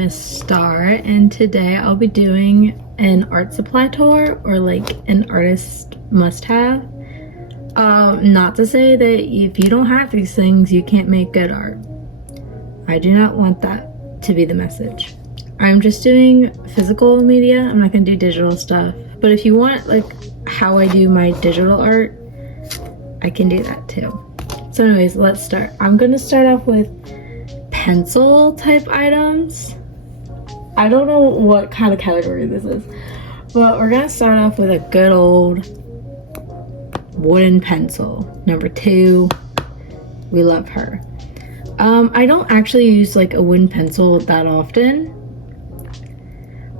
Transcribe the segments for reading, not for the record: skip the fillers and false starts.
name is Star, and today I'll be doing an art supply tour, or like an artist must-have. Not to say that if you don't have these things, you can't make good art. I do not want that to be the message. I'm just doing physical media. I'm not gonna do digital stuff. But if you want like how I do my digital art, I can do that too. So anyways, let's start. I'm gonna start off with pencil type items. I don't know what kind of category this is, but we're gonna start off with a good old wooden pencil. Number 2, we love her. I don't actually use like a wooden pencil that often.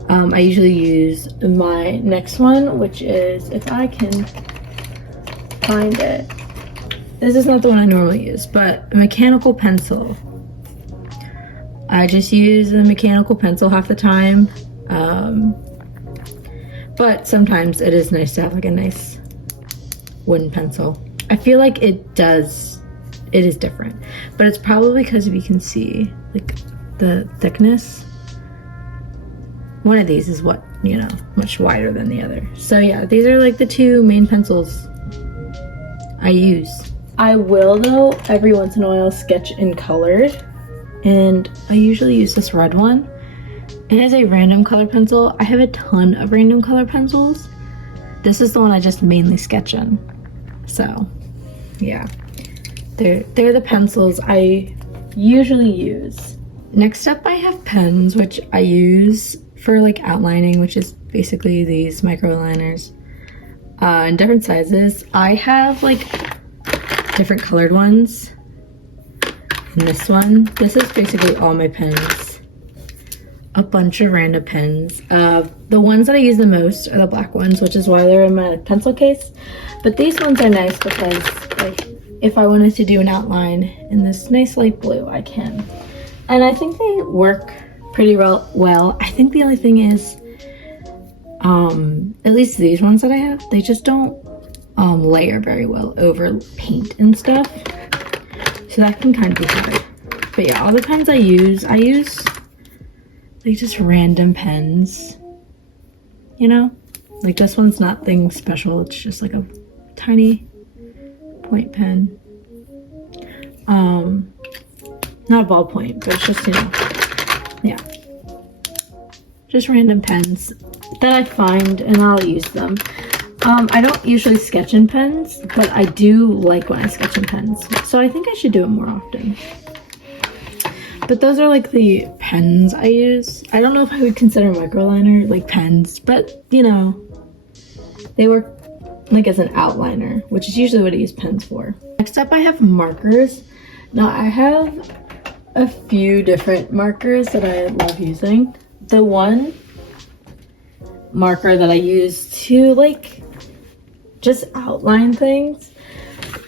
I usually use my next one, which is, if I can find it, this is not the one I normally use, but a mechanical pencil. I just use a mechanical pencil half the time, but sometimes it is nice to have like a nice wooden pencil. I feel like it is different, but it's probably because if you can see like the thickness, one of these is what, you know, much wider than the other. So yeah, these are like the 2 main pencils I use. I will though every once in a while sketch in color, and I usually use this red one. It is a random color pencil. I have a ton of random color pencils. This is the one I just mainly sketch in. So yeah, they're the pencils I usually use. Next up, I have pens, which I use for like outlining, which is basically these micro liners in different sizes. I have like different colored ones. And this one, this is basically all my pens. A bunch of random pens. The ones that I use the most are the black ones, which is why they're in my pencil case. But these ones are nice because like if I wanted to do an outline in this nice light blue, I can. And I think they work pretty well. I think the only thing is, at least these ones that I have, they just don't layer very well over paint and stuff. So that can kind of be hard. But yeah, all the pens I use like just random pens, you know? Like this one's nothing special. It's just like a tiny point pen. Not a ballpoint, but it's just, you know, yeah. Just random pens that I find and I'll use them. I don't usually sketch in pens, but I do like when I sketch in pens. So I think I should do it more often. But those are like the pens I use. I don't know if I would consider microliner like pens, but you know, they work like as an outliner, which is usually what I use pens for. Next up, I have markers. Now I have a few different markers that I love using. The one marker that I use to like just outline things,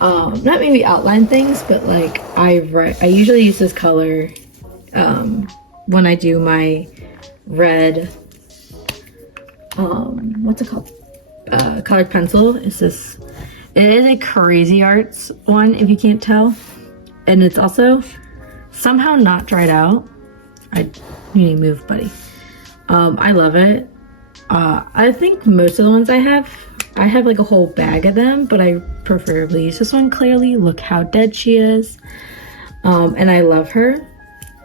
not maybe outline things, but like I usually use this color when I do my red, what's it called, colored pencil. It is a Crazy Arts one, if you can't tell, and it's also somehow not dried out. I need to move, buddy. I love it. I think most of the ones I have like a whole bag of them, but I preferably use this one. Clearly, look how dead she is. And I love her.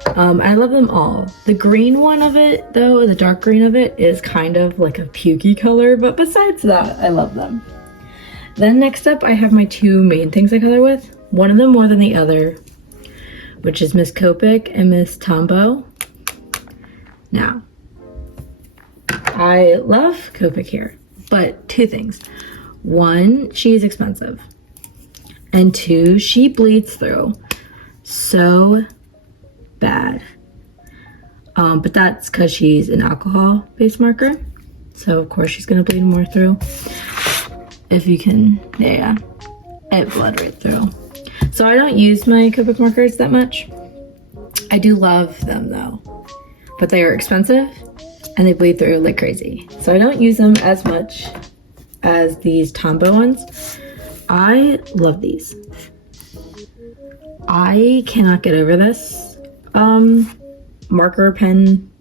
I love them all. The green one of it, though, the dark green of it, is kind of like a pukey color, but besides that, I love them. Then next up, I have my 2 main things I color with. One of them more than the other, which is Miss Copic and Miss Tombow. Now, I love Copic here, but 2 things. 1, she is expensive. And 2, she bleeds through so bad. But that's because she's an alcohol-based marker. So of course she's gonna bleed more through. If you can, yeah, it bled right through. So I don't use my Copic markers that much. I do love them though, but they are expensive and they bleed through like crazy. So I don't use them as much as these Tombow ones. I love these. I cannot get over this marker pen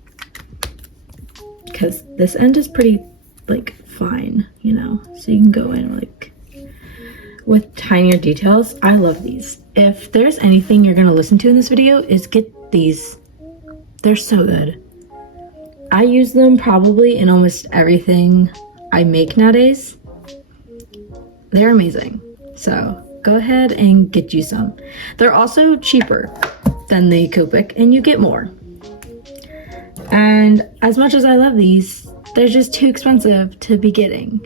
because this end is pretty like fine, you know, so you can go in like with tinier details. I love these. If there's anything you're gonna listen to in this video, is get these. They're so good. I use them probably in almost everything I make nowadays. They're amazing. So go ahead and get you some. They're also cheaper than the Copic and you get more. And as much as I love these, they're just too expensive to be getting.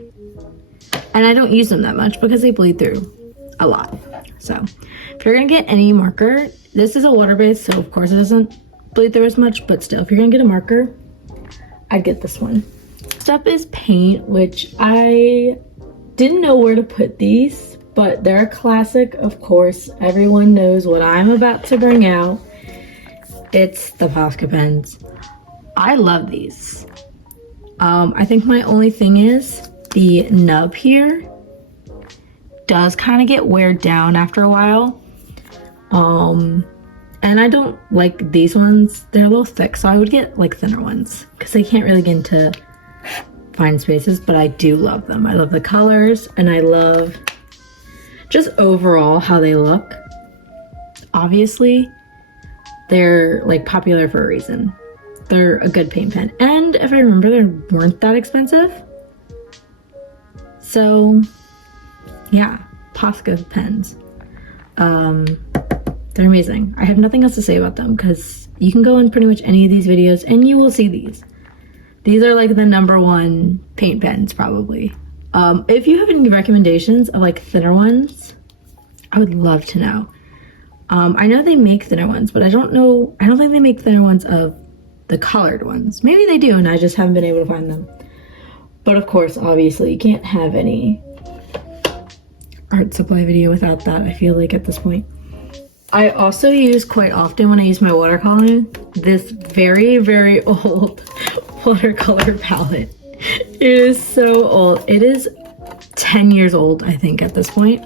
And I don't use them that much because they bleed through a lot. So if you're gonna get any marker, this is a water-based, so of course it doesn't bleed through as much, but still, if you're gonna get a marker, I'd get this one. Next up is paint, which I didn't know where to put these, but they're a classic, of course. Everyone knows what I'm about to bring out. It's the Posca pens. I love these. I think my only thing is the nub here does kind of get wear down after a while. And I don't like these ones. They're a little thick, so I would get like thinner ones because they can't really get into fine spaces, but I do love them. I love the colors and I love just overall how they look. Obviously, they're like popular for a reason. They're a good paint pen. And if I remember, they weren't that expensive. So yeah, Posca pens. They're amazing. I have nothing else to say about them because you can go in pretty much any of these videos and you will see these. These are like the #1 paint pens probably. If you have any recommendations of like thinner ones, I would love to know. I know they make thinner ones, but I don't think they make thinner ones of the colored ones. Maybe they do and I just haven't been able to find them. But of course, obviously, you can't have any art supply video without that, I feel like at this point. I also use quite often when I use my watercoloring, this very, very old watercolor palette. It is so old. It is 10 years old, I think, at this point.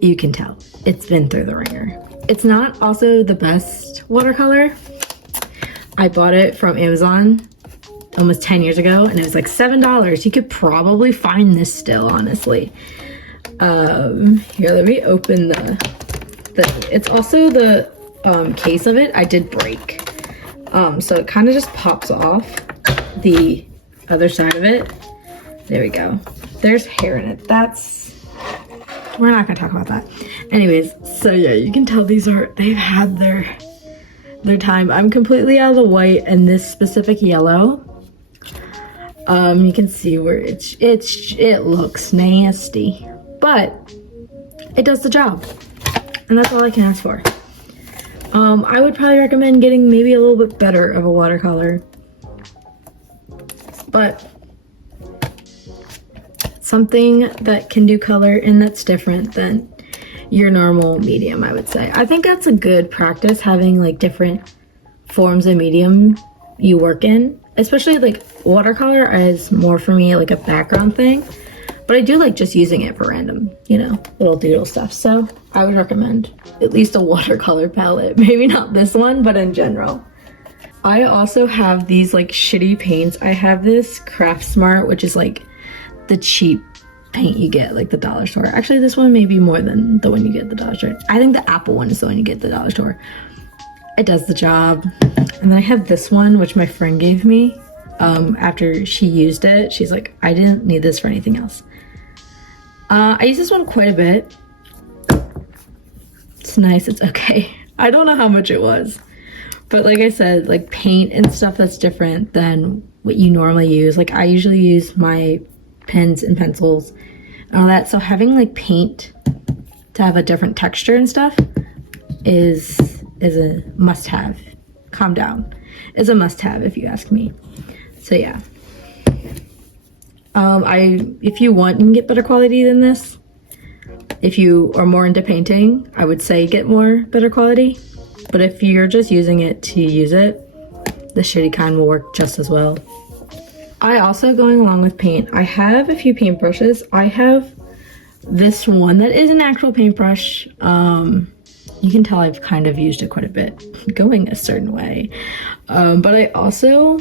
You can tell, it's been through the ringer. It's not also the best watercolor. I bought it from Amazon almost 10 years ago and it was like $7. You could probably find this still, honestly. Here, let me open it's also the case of it I did break. So it kind of just pops off the other side of it. There we go. There's hair in it. We're not gonna talk about that. Anyways, so yeah, you can tell they've had their time. I'm completely out of the white and this specific yellow. You can see where it looks nasty, but it does the job, and that's all I can ask for. I would probably recommend getting maybe a little bit better of a watercolor, but something that can do color and that's different than your normal medium, I would say. I think that's a good practice, having like different forms of medium you work in, especially like watercolor is more for me like a background thing, but I do like just using it for random, you know, little doodle stuff. So I would recommend at least a watercolor palette, maybe not this one, but in general. I also have these like shitty paints. I have this Craft Smart, which is like the cheap paint you get like the dollar store. Actually, this one may be more than the one you get at the dollar store. I think the Apple one is the one you get at the dollar store. It does the job. And then I have this one, which my friend gave me after she used it. She's like, I didn't need this for anything else. I use this one quite a bit. It's nice, it's okay. I don't know how much it was, but like I said, like paint and stuff that's different than what you normally use. Like I usually use my pens and pencils and all that, so having like paint to have a different texture and stuff is a must-have. Calm down. Is a must-have if you ask me. So yeah. If you want, you can get better quality than this. If you are more into painting, I would say get better quality. But if you're just using it to use it, the shitty kind will work just as well. I also, going along with paint, I have a few paintbrushes. I have this one that is an actual paintbrush. You can tell I've kind of used it quite a bit, going a certain way. But I also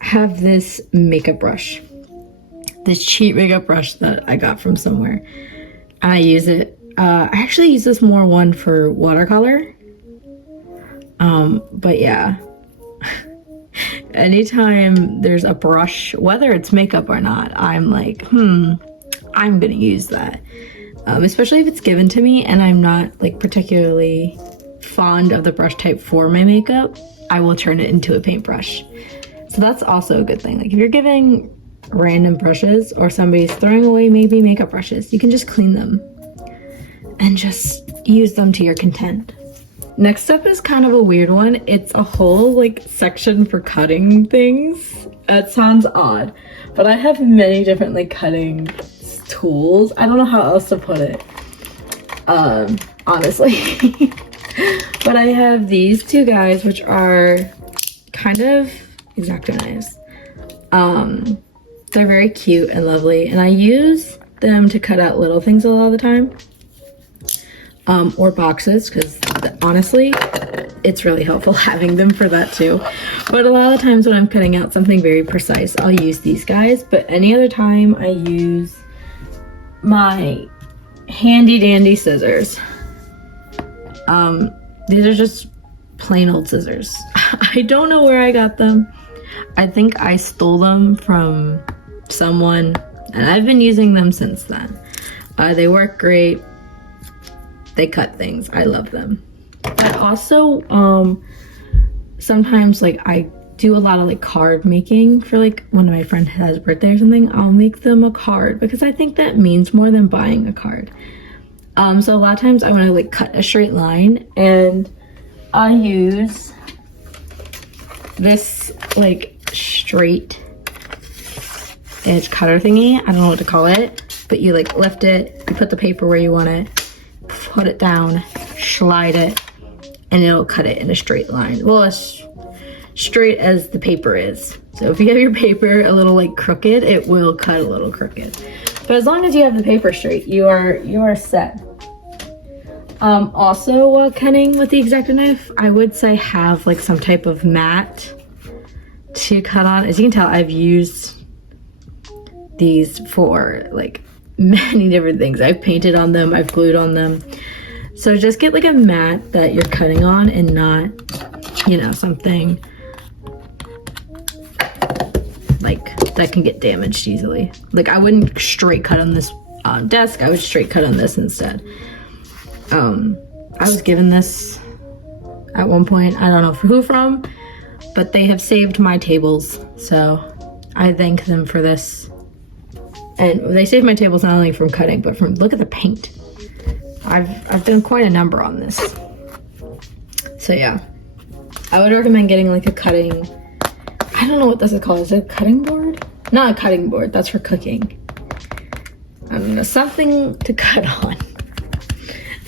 have this makeup brush, this cheap makeup brush that I got from somewhere. And I use it. I actually use this more one for watercolor. But yeah. Anytime there's a brush, whether it's makeup or not, I'm like, I'm gonna use that. Especially if it's given to me and I'm not like particularly fond of the brush type for my makeup, I will turn it into a paintbrush. So that's also a good thing. Like if you're giving random brushes or somebody's throwing away maybe makeup brushes, you can just clean them and just use them to your content. Next up is kind of a weird one. It's a whole like section for cutting things. That sounds odd, but I have many different like cutting tools. I don't know how else to put it, honestly. But I have these two guys, which are kind of X-Acto knives. They're very cute and lovely, and I use them to cut out little things a lot of the time. Or boxes, because honestly, it's really helpful having them for that too. But a lot of times when I'm cutting out something very precise, I'll use these guys, but any other time I use my handy dandy scissors. These are just plain old scissors. I don't know where I got them. I think I stole them from someone, and I've been using them since then. They work great. They cut things. I love them. But also, sometimes like I do a lot of like card making for like when my friend has a birthday or something. I'll make them a card because I think that means more than buying a card. So a lot of times I want to like cut a straight line, and I use this like straight edge cutter thingy. I don't know what to call it, but you like lift it, you put the paper where you want it, put it down, slide it, and it'll cut it in a straight line. Well, as straight as the paper is. So if you have your paper a little like crooked, it will cut a little crooked. But as long as you have the paper straight, you are set. Also, while cutting with the X-Acto knife, I would say have like some type of mat to cut on. As you can tell, I've used these for like many different things. I've painted on them, I've glued on them. So just get like a mat that you're cutting on and not, you know, something like that can get damaged easily. Like I wouldn't straight cut on this desk, I would straight cut on this instead. I was given this at one point, I don't know who from, but they have saved my tables, so I thank them for this. And they saved my tables not only from cutting, but from, look at the paint. I've done quite a number on this. So yeah, I would recommend getting like a cutting, I don't know what this is called. Is it a cutting board? Not a cutting board, that's for cooking. I don't know, something to cut on.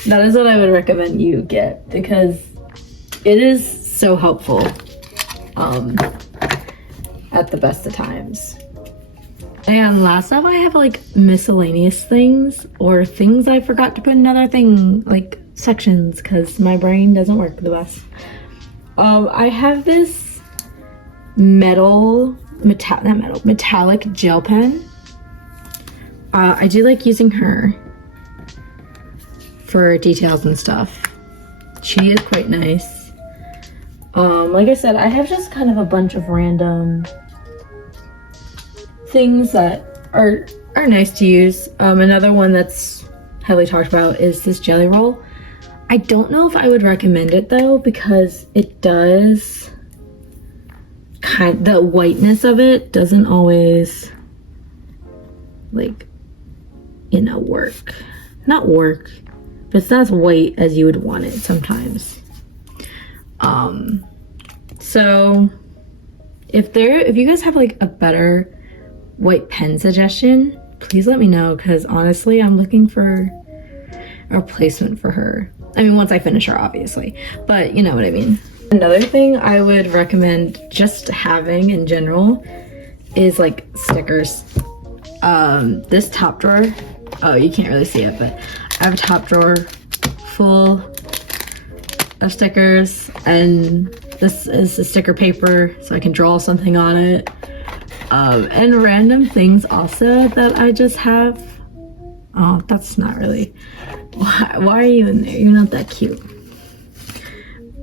That is what I would recommend you get because it is so helpful at the best of times. And last up, I have like miscellaneous things or things I forgot to put in another thing, like sections, because my brain doesn't work the best. I have this metallic gel pen. I do like using her for details and stuff. She is quite nice. Like I said, I have just kind of a bunch of random things that are nice to use. Another one that's heavily talked about is this jelly roll. I don't know if I would recommend it though, because it does the whiteness of it doesn't always like, you know, not work, but it's not as white as you would want it sometimes. So if you guys have like a better white pen suggestion, please let me know, because honestly I'm looking for a replacement for her. I mean, once I finish her obviously, but you know what I mean. Another thing I would recommend just having in general is like stickers. This top drawer, oh you can't really see it, but I have a top drawer full of stickers, and This is the sticker paper, so I can draw something on it. And random things also that I just have. Oh, that's not really. Why are you in there? You're not that cute.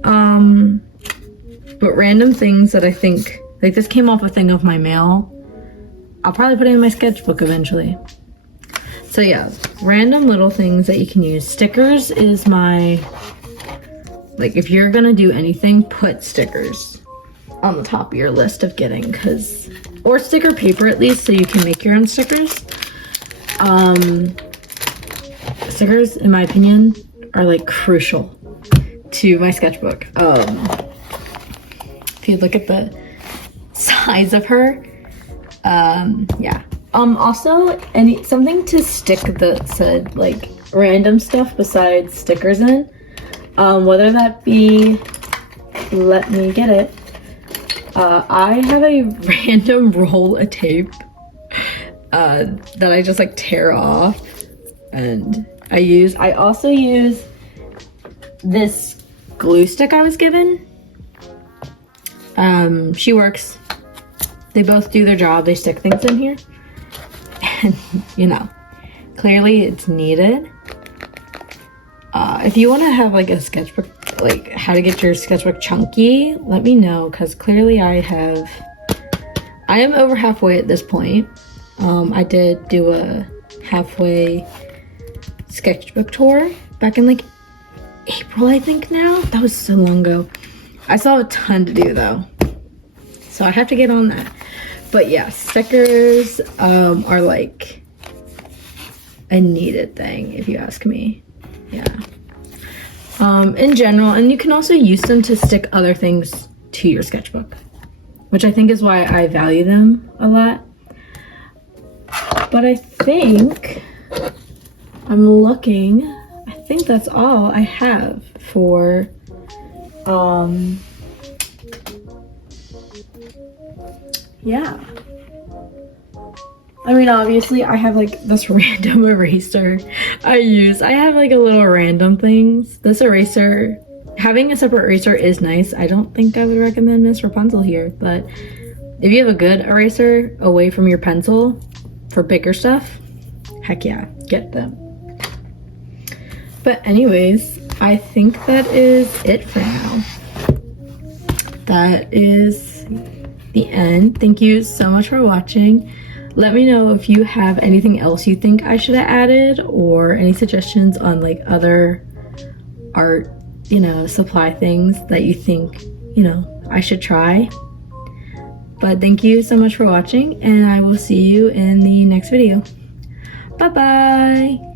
But random things that I think, like this came off a thing of my mail. I'll probably put it in my sketchbook eventually. So yeah, random little things that you can use. Stickers is my, like if you're gonna do anything, put stickers on the top of your list of getting, or sticker paper at least, so you can make your own stickers. Stickers, in my opinion, are like crucial to my sketchbook. If you look at the size of her, yeah. Also, something to stick that said like random stuff besides stickers in, whether that be, let me get it. I have a random roll of tape that I just like tear off, and I also use this glue stick I was given. She works. They both do their job. They stick things in here. And, you know, clearly it's needed. If you want to have like a sketchbook, like how to get your sketchbook chunky, let me know, because clearly I am over halfway at this point. I did do a halfway sketchbook tour back in like April, I think now. That was so long ago. I still have a ton to do though, so I have to get on that. But yeah, stickers are like a needed thing, if you ask me. Yeah. In general, and you can also use them to stick other things to your sketchbook, which I think is why I value them a lot. But I think I'm looking. I think that's all I have for yeah. I mean, obviously I have like this random eraser I have like a little random things. This eraser, having a separate eraser is nice. I don't think I would recommend Miss Rapunzel here, but if you have a good eraser away from your pencil for bigger stuff, heck yeah, get them. But anyways, I think that is it for now. That is the end. Thank you so much for watching. Let me know if you have anything else you think I should have added, or any suggestions on like other art, you know, supply things that you think, you know, I should try. But thank you so much for watching, and I will see you in the next video. Bye bye.